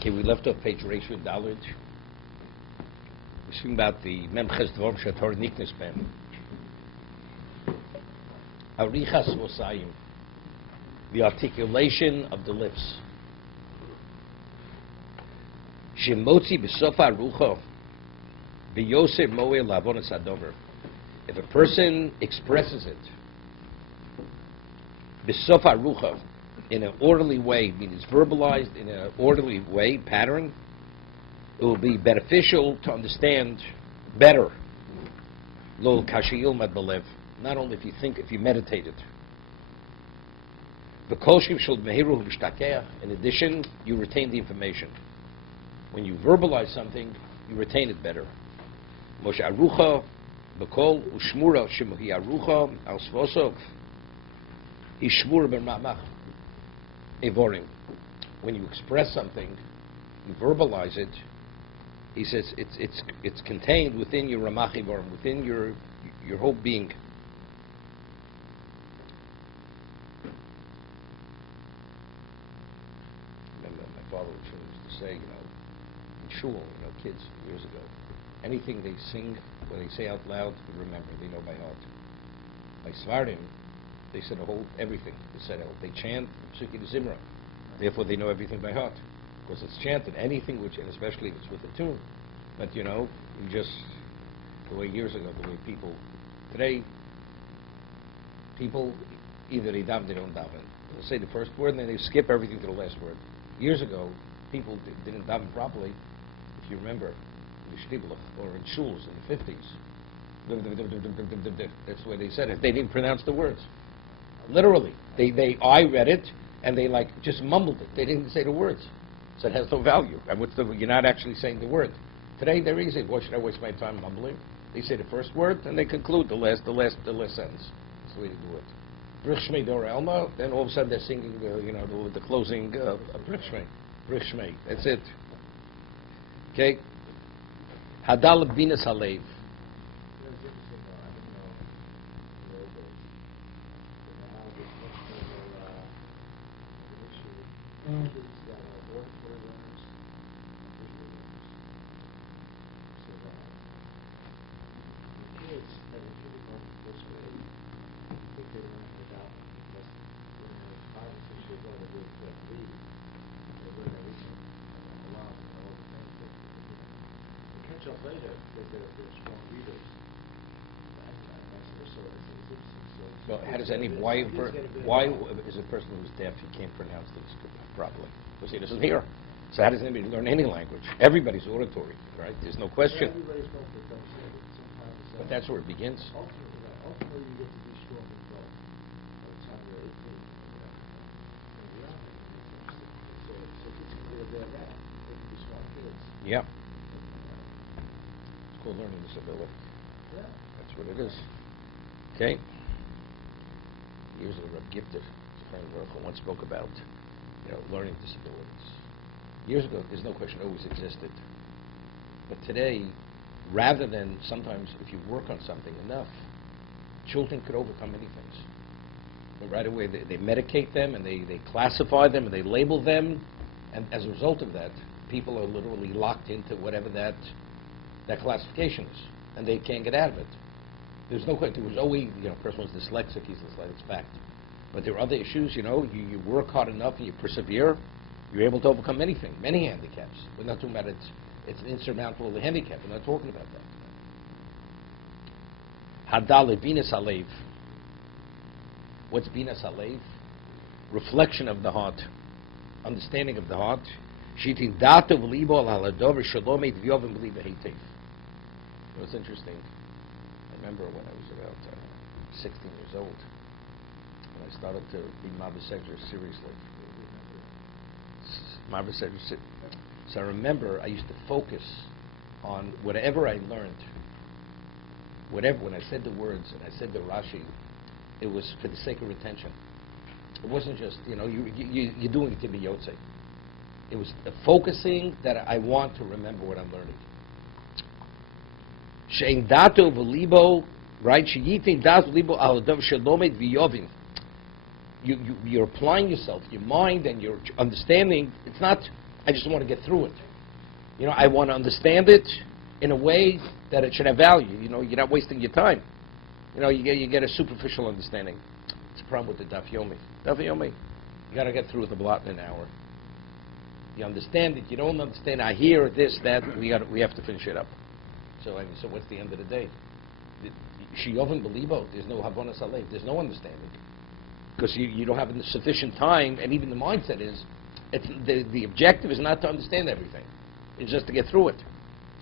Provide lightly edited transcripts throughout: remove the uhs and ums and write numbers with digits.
Okay, we left off page Reishu Daled. We're speaking about the Memches Dvorm Shator Niknes Ben. Arichas Vosayim, the articulation of the lips. Shemotzi b'sofa rucho b'yoser moe lavonas adover. If a person expresses it b'sofa rucho, in an orderly way, meaning it's verbalized in an orderly way, pattern, it will be beneficial to understand better. Lo kashiyil mad belev. Not only if you think, if you meditate it. In addition, you retain the information. When you verbalize something, you retain it better. Moshe arucha b'kol ushmura shemuhi arucha al svosov ishmur b'mamach evorim. When you express something, you verbalize it. He says it's contained within your ramach evorim, within your whole being. Say, in shul, kids years ago, anything they sing, when they say out loud, they remember, they know by heart. By Svardim, they said everything. They said they chant Psuki de Zimra. Therefore, they know everything by heart, because it's chanted. Anything which, and especially if it's with a tune. But you just the way years ago, the way people today, people either they daven, they don't daven. They'll say the first word, and then they skip everything to the last word. Years ago, people didn't daven properly. If you remember, in the Shtiblach or in shuls in the 50s, that's the way they said it. They didn't pronounce the words. Literally, I read it and they just mumbled it. They didn't say the words, so it has no value. And you're not actually saying the word. Today they're easy. Why should I waste my time mumbling? They say the first word and they conclude the last sentence. That's the way to do it. Brichshmei Dor Elma. Then all of a sudden they're singing the closing Brichshmei. Brichshmei. That's it. Okay. Hadal Binas Halev. Well, how does why is a person who's deaf, he can't pronounce this properly? Because he doesn't hear. So how does anybody learn any language? Everybody's auditory, right? There's no question. But that's where it begins. Ultimately, you get to be strong in both. By the time you're 18, so kids can live there now. They can be smart kids. Yeah. It's called learning disability. Yeah. That's what it is. Okay. Years ago, Reb Gifted, a friend of Vayakhel, once spoke about, learning disabilities. Years ago, there's no question, always existed. But today, rather than sometimes, if you work on something enough, children could overcome many things. But right away, they medicate them, and they classify them, and they label them, and as a result of that, people are literally locked into whatever that classification is, and they can't get out of it. There's no question. There was always, a person was dyslexic, he's dyslexic, it's fact. But there are other issues, you work hard enough and you persevere, you're able to overcome many handicaps. We're not talking about it's an insurmountable handicap. We're not talking about that. Hadal Binas Halev. What's Binas Halev? Reflection of the heart, understanding of the heart. Shitin Dato V'Libo Al Haladover Shalomet V'Yovim V'Liba Heitev. It's interesting. I remember when I was about 16 years old, when I started to be Mavis Sedger seriously. Mavis Sedger. So I remember I used to focus on whatever I learned. When I said the words and I said the Rashi, it was for the sake of retention. It wasn't just, you're doing it to be Yotze. It was focusing that I want to remember what I'm learning. Shein dato v'libo, right? Sheyitin dato v'libo al adav shalomet v'yovin. you're applying yourself, your mind and your understanding. It's not I just want to get through it. I want to understand it in a way that it should have value. You're not wasting your time. You get a superficial understanding. It's a problem with the Daf Yomi. Daf Yomi, you got to get through the blot in an hour. You understand it. You don't understand. I hear this, that. We have to finish it up. So what's the end of the day? Sheyovin belibo. There's no havonas alev. There's no understanding because you don't have sufficient time, and even the mindset is, the objective is not to understand everything. It's just to get through it.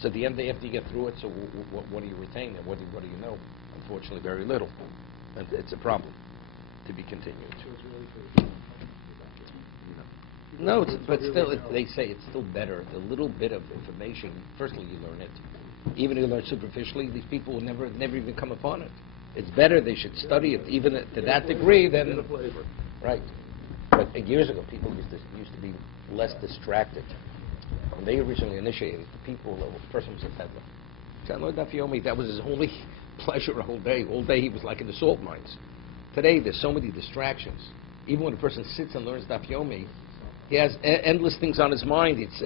So at the end of the day, after you get through it, so what do you retain and what do you know? Unfortunately, very little. And it's a problem to be continued. So it's really for No, but still, they say it's still better. The little bit of information, firstly, you learn it. Even if you learn superficially, these people will never even come upon it. It's better. They should study it, even to that degree. Then, right. But years ago, people used to be less distracted. When they originally initiated, the person was a peddler. That was his only pleasure the whole day. All day he was like in the salt mines. Today, there's so many distractions. Even when a person sits and learns Daf Yomi, he has endless things on his mind. It's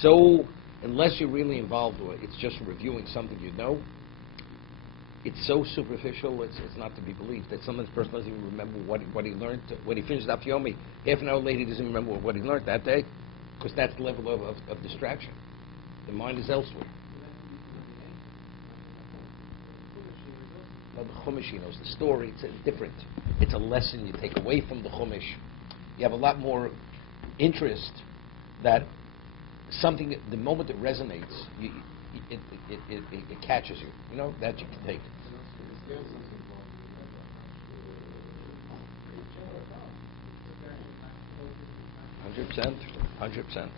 so, unless you're really involved with it, it's just reviewing something you know. It's so superficial, it's not to be believed. That sometimes the person doesn't even remember what he learned. When he finished Daf Yomi, half an hour later he doesn't remember what he learned that day, because that's the level of distraction. The mind is elsewhere. No, the Chumash, knows the story. It's different. It's a lesson you take away from the Chumash. You have a lot more interest that something, the moment it resonates, it catches you. That you can take. 100%.